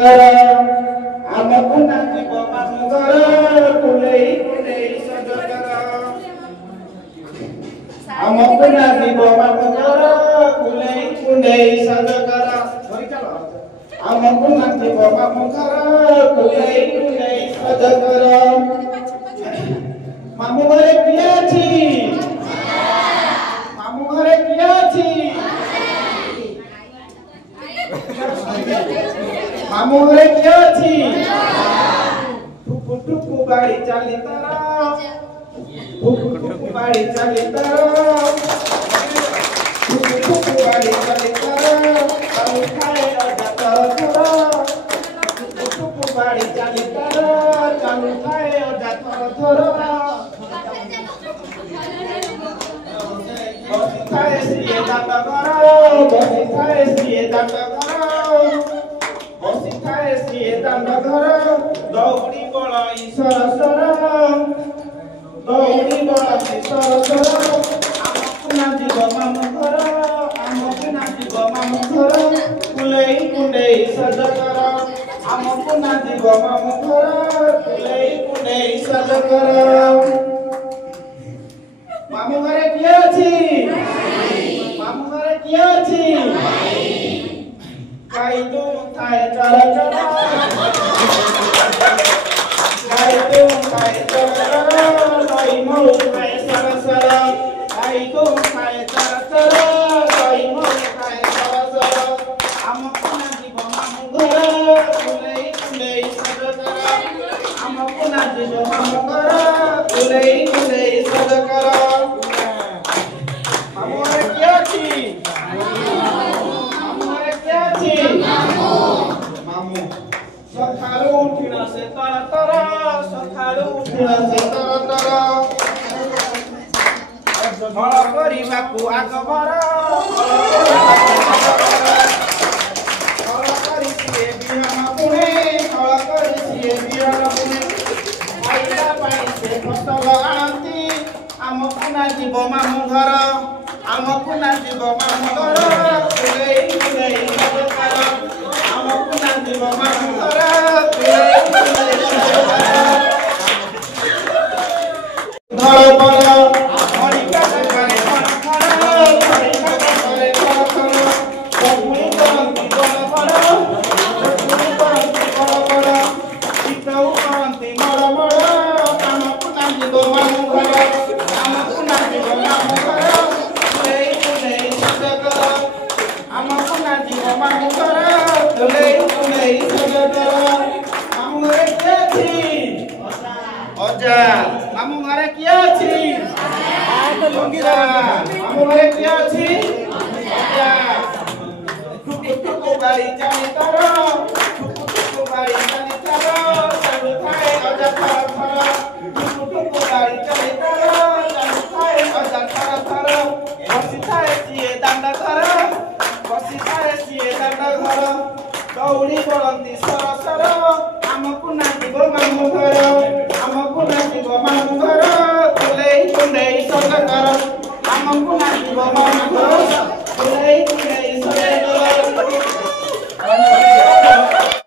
कर आमको नाचिब मामू घर कुलेई कुलेई सज कर आमको नाचिब मामू घर कुलेई कुलेई सज कर आमको नाचिब मामू घर कुलेई कुलेई सज कर मामू घरे किए अछि मामू घरे किए अछि मामू घरे किए अछि ठुकु ठुकु बाड़ी चाली तारा ठुकु ठुकु बाड़ी चाली तारा ठुकु ठुकु बाड़ी चाली तारा चालू खाए अजा तर थर ठुकु ठुकु बाड़ी चाली तारा चालू खाए अजा तर थर बसी खाए सिए दांत घर बसी खाए सिए दांत घर बसी खाए सिए दांत घर दौड़ी बड़ ईश्वर सर दौड़ी बड़ ईश्वर सर आमको नाचिब मामू घर आमको नाचिब मामू घर कुलेई कुलेई सज कर आमको नाचिब मामू घर कुलेई कुलेई सज कर मामू घरे किए अछि मामू घरे किए अछि गाई तू खाए चर चर गाई तू खाए चर चर गाई मऊ खाए सर सर गाई तू खाए चर चर गाई मऊ खाए सर सर आमको नाचिब मामू घर कुलेई कुलेई सज कर आमको नाचिब मामू घर कुलेई कुलेई सज कर मामू घरे किए अछि मामू घरे किए अछि मामू सखालू उठिना से तर तर सखालू उठिना से तर तर हल करिबाकू आगभर हल करि सिए बिहान पुणे हल करि सिए बिहान पुणे आइला पाई से फसल आनती आमको नाचिब मामू घर आमको नाचिब मामू घर कुलेई कुलेई सज कर आमको नाचिब मामू घर कुलेई कुलेई सज कर धड़ पर हरिका करे खड़ खड़ हरिका करे खड़ खड़ बबुनी करंती बड़ बड़ बबुनी करंती बड़ बड़ चितऊ करंती मड़ मड़ आमको नाचिब मामू घर आमको नाचिब मामू घर कुलेई कुलेई सज कर आमको नाचिब मामू घर कुलेई कुलेई सज कर मामू घरे किए अछि अजा मामू घरे किए अछि अजा मामू घरे किए अछि अजा ठुकु ठुकु बाड़ी चाली तारा ठुकु ठुकु बाड़ी चाली तारा चालू खाए अजा थर थर